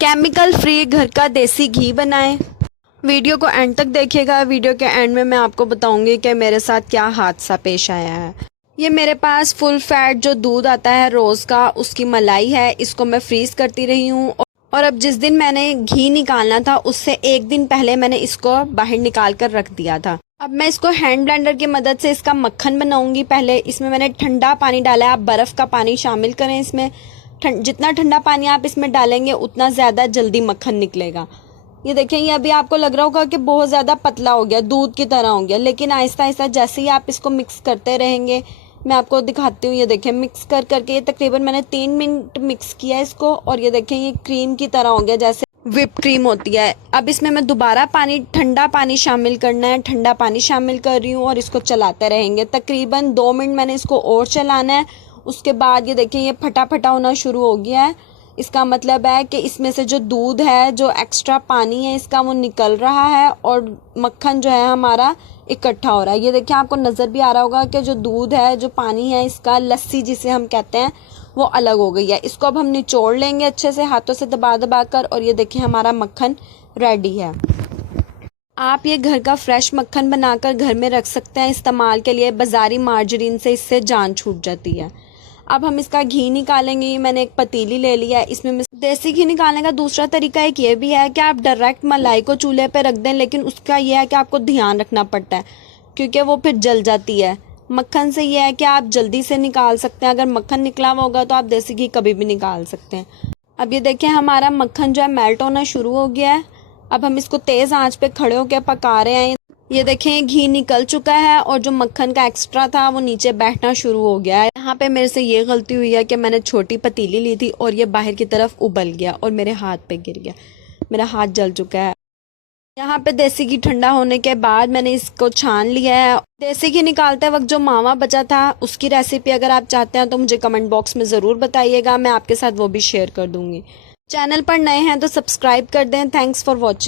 Chemical free घर का देसी घी बनाएं। वीडियो को एंड तक देखिएगा। वीडियो के एंड में मैं आपको बताऊंगी कि मेरे साथ क्या हादसा पेश आया है। ये मेरे पास फुल फैट जो दूध आता है रोज़ का, उसकी मलाई है। इसको मैं फ्रीज़ करती रही हूँ और अब जिस दिन मैंने घी निकालना था उससे एक दिन पहले मैंने इसको बाहर निकाल कर रख दिया था। अब मैं इसको हैंड ब्लेंडर की मदद से इसका मक्खन बनाऊंगी। पहले इसमें मैंने ठंडा पानी डाला है। आप बर्फ़ का पानी शामिल करें इसमें। जितना ठंडा पानी आप इसमें डालेंगे उतना ज़्यादा जल्दी मक्खन निकलेगा। ये देखें, ये अभी आपको लग रहा होगा कि बहुत ज़्यादा पतला हो गया, दूध की तरह हो गया, लेकिन आहिस्ता आहिस्ता जैसे ही आप इसको मिक्स करते रहेंगे, मैं आपको दिखाती हूँ। ये देखें, मिक्स कर करके ये तकरीबन मैंने 3 मिनट मिक्स किया इसको और ये देखें ये क्रीम की तरह हो गया, जैसे व्हिप क्रीम होती है। अब इसमें मैं दोबारा ठंडा पानी शामिल करना है। ठंडा पानी शामिल कर रही हूँ और इसको चलाते रहेंगे। तकरीबन 2 मिनट मैंने इसको और चलाना है। उसके बाद ये देखें ये फटा फटा होना शुरू हो गया है। इसका मतलब है कि इसमें से जो दूध है, जो एक्स्ट्रा पानी है इसका, वो निकल रहा है और मक्खन जो है हमारा इकट्ठा हो रहा है। ये देखिए, आपको नज़र भी आ रहा होगा कि जो दूध है, जो पानी है इसका, लस्सी जिसे हम कहते हैं, वो अलग हो गई है। इसको अब हम निचोड़ लेंगे अच्छे से हाथों से दबा दबा कर और ये देखिए हमारा मक्खन रेडी है। आप ये घर का फ्रेश मक्खन बनाकर घर में रख सकते हैं इस्तेमाल के लिए। बाज़ारी मार्जरीन से इससे जान छूट जाती है। अब हम इसका घी निकालेंगे। मैंने एक पतीली ले लिया है, इसमें देसी घी निकालने का दूसरा तरीका एक ये भी है कि आप डायरेक्ट मलाई को चूल्हे पे रख दें, लेकिन उसका यह है कि आपको ध्यान रखना पड़ता है क्योंकि वो फिर जल जाती है। मक्खन से यह है कि आप जल्दी से निकाल सकते हैं। अगर मक्खन निकला हुआ होगा तो आप देसी घी कभी भी निकाल सकते हैं। अब ये देखें, हमारा मक्खन जो है मेल्ट होना शुरू हो गया है। अब हम इसको तेज़ आंच पे खड़े होकर पका रहे हैं। ये देखें, घी निकल चुका है और जो मक्खन का एक्स्ट्रा था वो नीचे बैठना शुरू हो गया है। यहाँ पे मेरे से ये गलती हुई है कि मैंने छोटी पतीली ली थी और ये बाहर की तरफ उबल गया और मेरे हाथ पे गिर गया। मेरा हाथ जल चुका है। यहाँ पे देसी घी ठंडा होने के बाद मैंने इसको छान लिया है। देसी घी निकालते वक्त जो मावा बचा था उसकी रेसिपी अगर आप चाहते हैं तो मुझे कमेंट बॉक्स में ज़रूर बताइएगा। मैं आपके साथ वो भी शेयर कर दूँगी। चैनल पर नए हैं तो सब्सक्राइब कर दें। Thanks for watching.